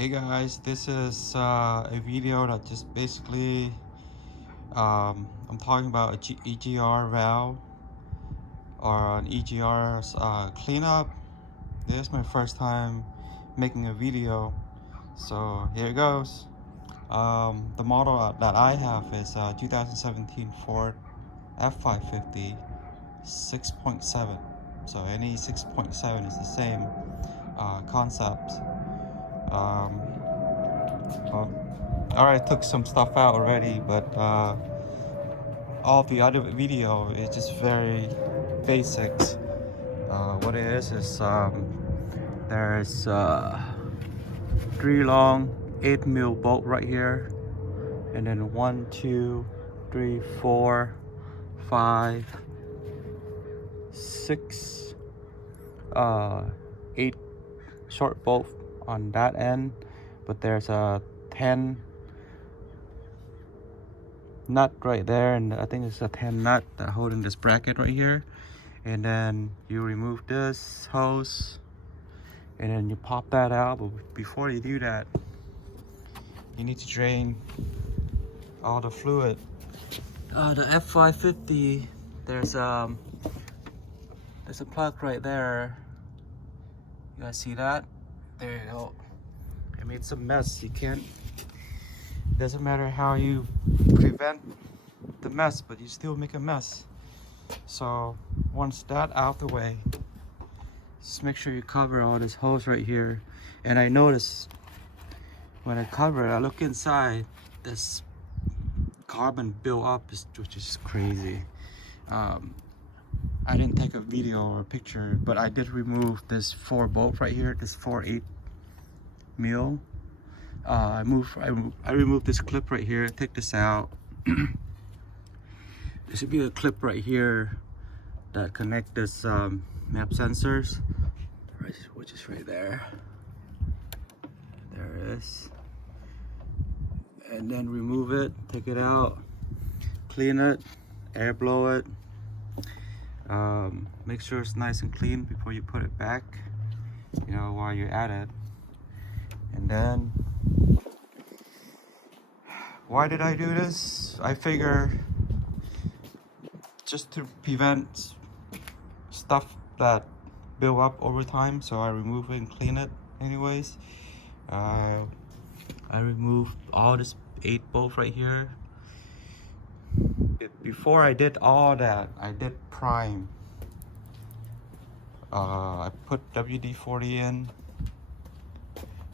Hey guys, this is a video that just basically I'm talking about a EGR valve or an EGR's cleanup. This is my first time making a video, so here it goes. The model that I have is 2017 Ford F-550 6.7. So any 6.7 is the same concept. Well, I already took some stuff out already, but all the other video is just very basics. What it is there's 3 long 8mm bolt right here, and then 1, 2, 3, 4, 5, 6, 8 short bolt on that end, but there's a 10 nut right there, and I think it's a 10 nut that holding this bracket right here. And then you remove this hose and then you pop that out, but before you do that you need to drain all the fluid. The F-550, there's a plug right there. You guys see that? There you go. I made some mess. You can't, doesn't matter how you prevent the mess, but you still make a mess. So once that out the way, just make sure you cover all this hose right here. And I noticed when I cover it, I look inside, this carbon built up, which is crazy. I didn't take a video or a picture, but I did remove this 4 bolt right here, this 4 8mm. I removed this clip right here. Take this out. There should be a clip right here that connect this map sensors, which is right there. There it is. And then remove it, take it out, clean it, air blow it. Make sure it's nice and clean before you put it back, you know, while you're at it. And then, why did I do this? I figure just to prevent stuff that build up over time, so I remove it and clean it anyways. I removed all this 8 bolt right here. Before I did all that, I did prime. I put WD-40 in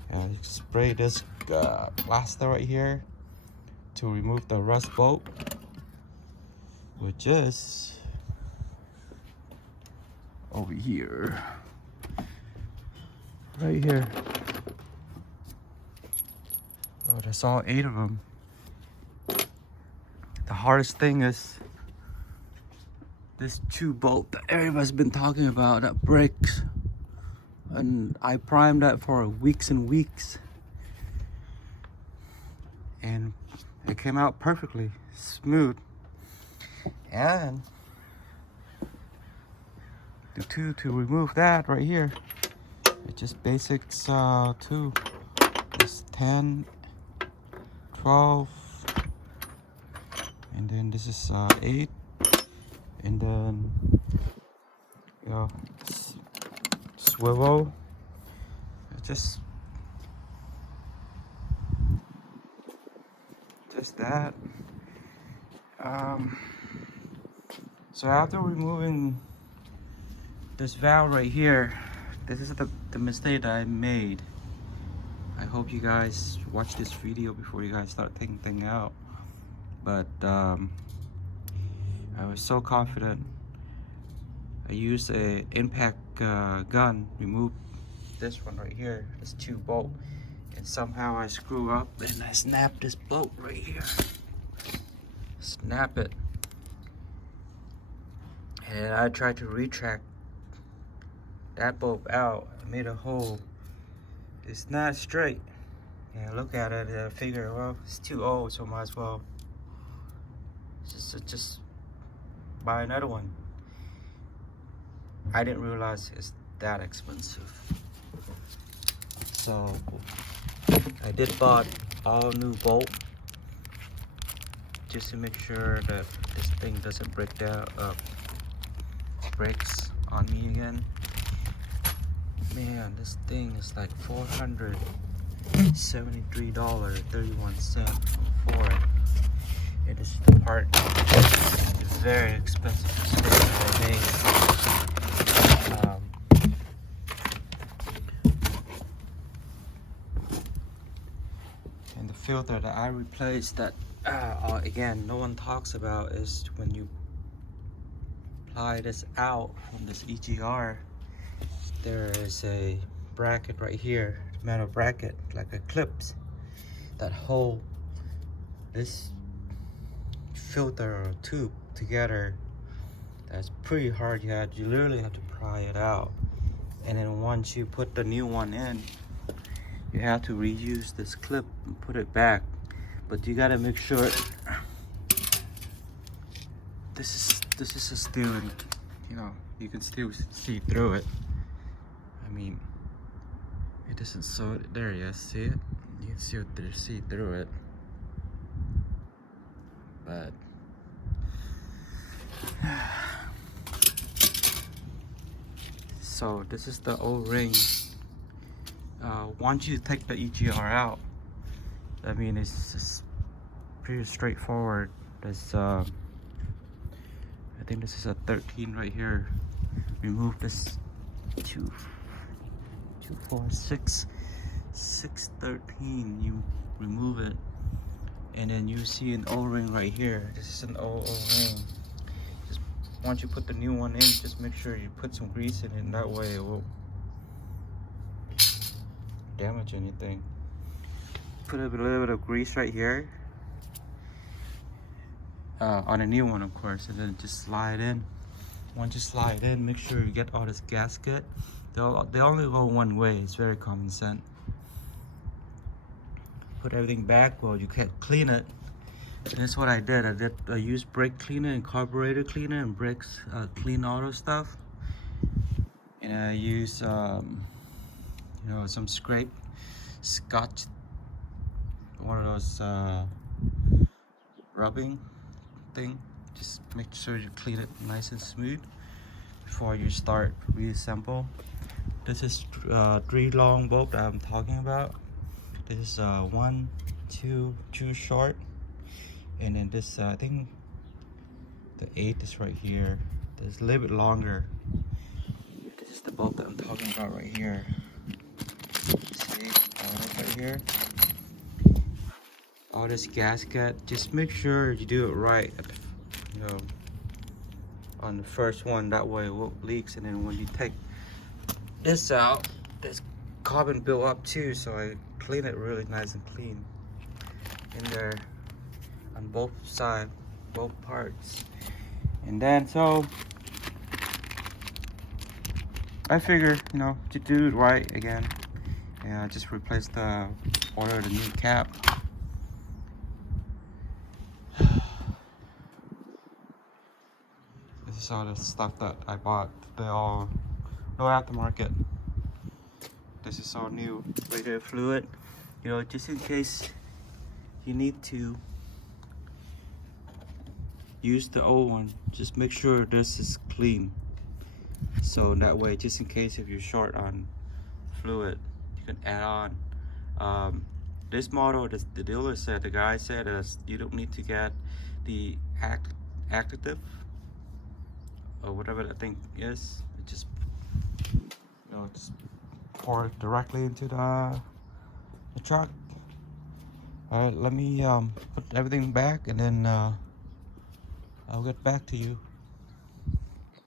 and spray this plaster right here to remove the rust bolt, which is over here, right here. Oh, that's all 8 of them. The hardest thing is this 2 bolt that everybody's been talking about that breaks, and I primed that for weeks and weeks, and it came out perfectly smooth. And to remove that right here, it's just basics. 2, it's 10, 12, and then this is 8, and then swivel. Just that. So after removing this valve right here, this is the mistake that I made. I hope you guys watch this video before you guys start taking things out. But I was so confident. I used a impact gun, removed this one right here, this 2 bolt, and somehow I screw up and I snapped this bolt right here. Snap it. And I tried to retract that bolt out. I made a hole. It's not straight. Yeah, look at it. I figure, well, it's too old, so might as well just buy another one. I didn't realize it's that expensive. So I did bought all new bolt just to make sure that this thing doesn't break down, breaks on me again. Man, this thing is like $473.31 for it. And this part is very expensive to spend. And the filter that I replaced that again no one talks about is when you apply this out from this EGR, there is a bracket right here, metal bracket, like a clips that hold this filter or tube together. That's pretty hard. You literally have to pry it out, and then once you put the new one in, you have to reuse this clip and put it back. But you gotta make sure this is a steel, and you know you can still see through it. I mean, it isn't so there. You see it? You can see through it. But so this is the O-ring. Once you take the EGR out, I mean it's just pretty straightforward. This I think this is a 13 right here. Remove this 2, 4, 6, 13. You remove it, and then you see an O-ring right here. This is an O-ring. Just once you put the new one in, just make sure you put some grease in it, and that way it won't damage anything. Put a little bit of grease right here on a new one, of course, and then just slide in. Once you slide in, make sure you get all this gasket. They only go one way. It's very common sense. Put everything back. Well, you can't clean it. And that's what I did. I used brake cleaner and carburetor cleaner and brakes clean auto stuff. And I used you know, some scotch, one of those rubbing thing. Just make sure you clean it nice and smooth before you start reassemble. This is 3 long bolt that I'm talking about. This is 1, 2 short, and then this I think the 8th is right here. It's a little bit longer. This is the bolt that I'm talking about right here. See, right here. All this gasket. Just make sure you do it right. You know, on the first one, that way it won't leaks. And then when you take this out, there's carbon built up too, so I clean it really nice and clean in there on both sides, both parts. And then so I figure, you know, to do it right again, and I just replaced the new cap. This is all the stuff that I bought. They're all no aftermarket. This is all new. Right here, fluid. You know, just in case you need to use the old one, just make sure this is clean. So that way, just in case if you're short on fluid, you can add on. This model, the dealer said, the guy said, you don't need to get the active or whatever that thing is. It just, you know, just pour it directly into the truck. All right, let me put everything back, and then I'll get back to you.